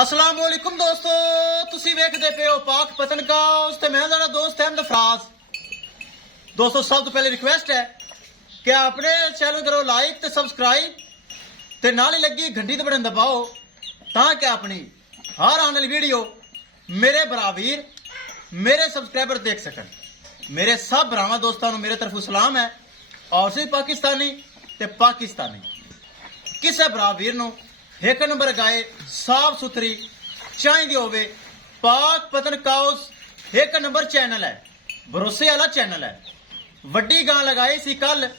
अस्सलाम वालेकुम दोस्तों, तुसी वेखदे पे हो पाक पतन काउस ते मैं ज़रा दोस्त अहमद फराज। दोस्तों सब तो पहले रिक्वेस्ट है कि अपने चैनल करो लाइक ते सब्सक्राइब ते नाल ही लगी घंटी ते बटन दबाओ ताकि अपनी हर आने वाली वीडियो मेरे बराबर मेरे सब्सक्राइबर देख सकन। मेरे सब भरावां दोस्तों मेरे तरफों सलाम है और सिर्फ पाकिस्तानी ते पाकिस्तानी किसे बराबर नो एक नंबर गाय साफ सुथरी चाहिए होवे। पाक पतन काउस एक नंबर चैनल है, भरोसे वाला चैनल है। वड्डी गां लगाई सी कल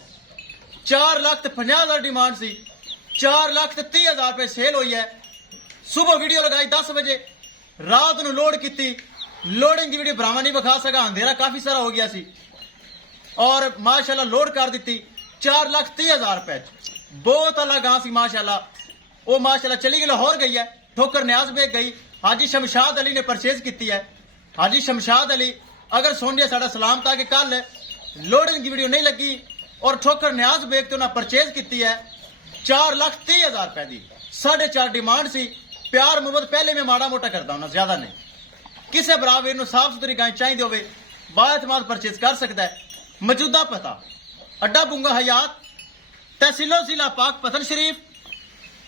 4,50,000 डिमांड सी, 4,30,000 रुपए सेल हुई है। सुबह वीडियो लगाई 10 बजे, रात ਨੂੰ लोड की लोडिंग की वीडियो भरावा नहीं विखा सका, अंधेरा काफी सारा हो गया सी और माशाल्लाह लोड कर दी 4,30,000 रुपए। बहुत अला गां सी माशाल्लाह। वो माशाल्लाह चली गई, लाहौर गई है, ठोकर न्याज बेग गई। हाजी शमशाद अली ने परचेज की है। हाजी शमशाद अली अगर सुन लिया साड़ा सलाम था कि कल लोडिंग की वीडियो नहीं लगी और ठोकर न्याज बेग तो उन्हें परचेज की है 4,30,000 रुपए की। 4.5 डिमांड सी। प्यार मुहब्बत पहले मैं माड़ा मोटा करता हूं, ज्यादा नहीं। किसी बराबर इन साफ सुथरी गाय चाहिए होवे बाएतमाद परचेज कर सकता है। मौजूदा पता अड्डा बुंगा हयात, तहसीलो जिला पाक पतन शरीफ।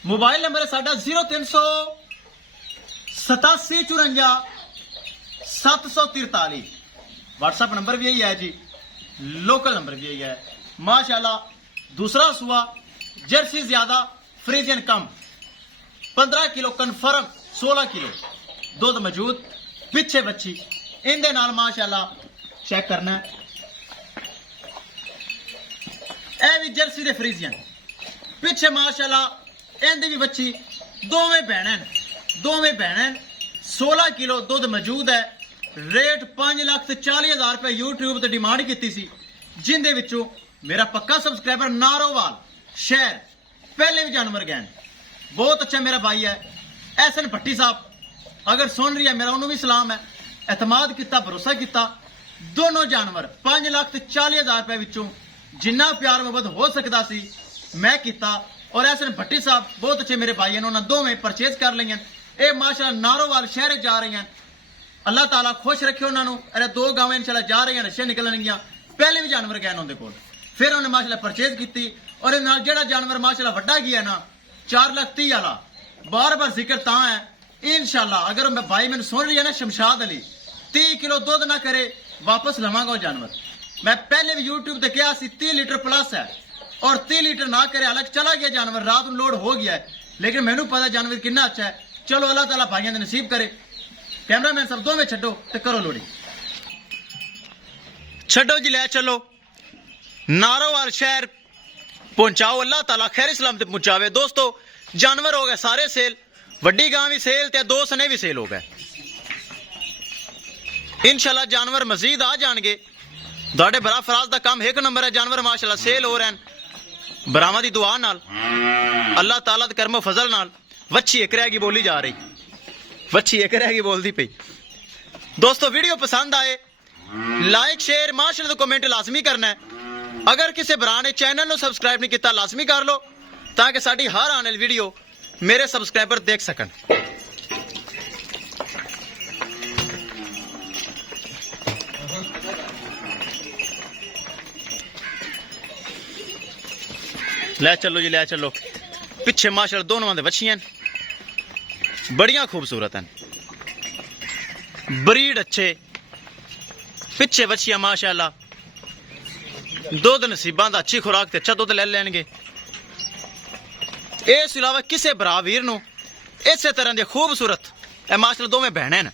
मोबाइल नंबर है साडा 038754 व्हाट्सएप नंबर भी यही है जी, लोकल नंबर भी यही है। माशाल्लाह दूसरा सुआ जर्सी ज्यादा फ्रीजियन कम, 15 किलो कन्फर्म, 16 किलो दूध मौजूद। पिछे बच्ची इंदे नाल माशाल्लाह चेक करना। ए भी जर्सी दे फ्रीजियन, पिछे माशाल्लाह इंदी भी बच्ची दोवें भैन 16 किलो दूध मौजूद है। रेट 5,40,000 रुपए यूट्यूब ते डिमांड की सी, जिंदे विचों मेरा पक्का सब्सक्राइबर नारोवाल शहर पहले भी जानवर गए। बहुत अच्छा मेरा भाई है एहसन भट्टी साहब, अगर सुन रही है मेरा उन्होंने भी सलाम है। एतमाद किया, भरोसा किया। दोनों जानवर 5,40,000 रुपए विचों जिन्ना प्यार मुहब्बत हो सकता सी मैं किया और एहसन भट्टी साहब बहुत अच्छे मेरे भाई हैं, उन्होंने दोवें परचेज कर ली। ये माशाल्लाह नारोवाल शहर जा रही हैं। अल्लाह ताला खुश रखे उन्होंने। अरे 2 गावें इंशाल्लाह जा रही हैं, नशे निकलणगियां। पहले भी जानवर गए उन्होंने कोल, फिर उन्होंने माशाल्लाह परचेज की और जो जानवर माशाल्लाह वड्डा गया ना 4,30,000 वाला, बार बार जिक्र ता है इंशाल्लाह। अगर मैं भाई मैंने सुन रही है ना शमशाद अली 30 किलो दूध ना करे वापस लवांगा वो जानवर। मैं पहले भी यूट्यूब पे कहा 30 लीटर प्लस है और 30 लीटर ना करे। हालांकि चला गया जानवर, रात में लोड हो गया है, लेकिन मैनू पता जानवर कितना अच्छा है। चलो अल्लाह ताला भाइयों ने नसीब करे। कैमरामैन सब दो में छो तो करो लोड़ी, छो जी, ले चलो नारोवाल शहर पहुंचाओ। अल्लाह ताला खैर इस्लाम ते पहुंचावे। दोस्तों जानवर हो गए सारे सेल, वड्डी गां भी सेल ते 2 सने भी सेल हो गए। इंशाल्लाह जानवर मजीद आ जाएंगे। तुहाडे बरा फराज दा काम एक नंबर है। जानवर माशाल्लाह सेल हो रहे हैं बरामा दी दुआ नाल, अल्लाह ताला दे करम फजल नाल। वच्छी एक रहेगी बोली जा रही, वच्छी एक रहेगी बोलती पई। दोस्तों वीडियो पसंद आए लाइक शेयर माशाल्लाह कमेंट लाजमी करना है। अगर किसी भरा ने चैनल को सब्सक्राइब नहीं किया लाजमी कर लो ताकि साडी हर आने वाली वीडियो मेरे सब्सक्राइबर देख सकन। ले चलो जी, ले चलो। पिछे माशाल्लाह दोनों दे बच्चियां बड़ियां खूबसूरत हैं, ब्रीड अच्छे। पिछे बच्चियां माशाल्लाह दुध नसीबां दा अच्छी खुराक ते अच्छा दुध ले लैणगे। इस अलावा किसी भरा वीर नूं इस तरह दे खूबसूरत ए माशाल्लाह दोवें भैणां ने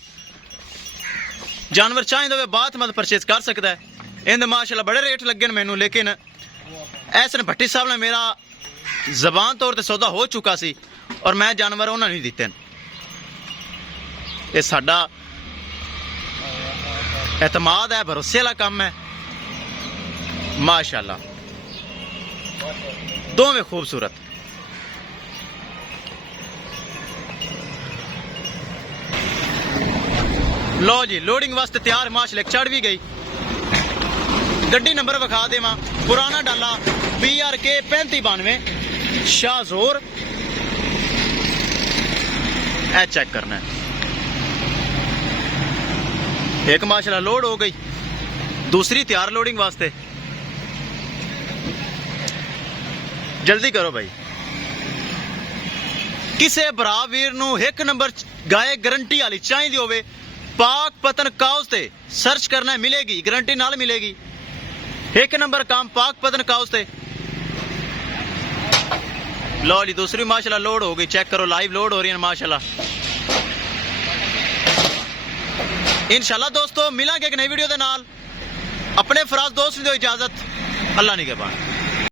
जानवर चाहिए होवे बात मत परचेज कर सकता है। इनदे माशाल्लाह बड़े रेट लगे मैनू, लेकिन एहसन भट्टी साहब ने मेरा जबान तौर पर सौदा हो चुका सी और मैं जानवर उन्होंने नहीं दिते। ये साडा एतमाद है, भरोसे वाला काम है। माशाल्लाह दोवें खूबसूरत। लो जी लोडिंग वास्ते तैयार। माशाल्लाह चढ़ भी गई। गड्डी नंबर विखा देवा, पुराना डाला BRK 3592 शाहजोर ए चेक करना है। एक माशाल्लाह लोड हो गई, दूसरी तैयार लोडिंग वास्ते। जल्दी करो भाई। किसे भरा वीर नूं एक नंबर गाय गारंटी वाली चाहिए होवे, पाक पतन काउस ते सर्च करना है, मिलेगी, गारंटी नाल मिलेगी। एक नंबर काम पाक पतन काउस ते। लो जी दूसरी माशाल्लाह लोड हो गई, चेक करो, लाइव लोड हो रही है माशाल्लाह। इंशाल्लाह दोस्तों मिलांगे एक नई वीडियो दे नाल। अपने फराज दोस्त दी दो इजाजत, अल्लाह निगहबान।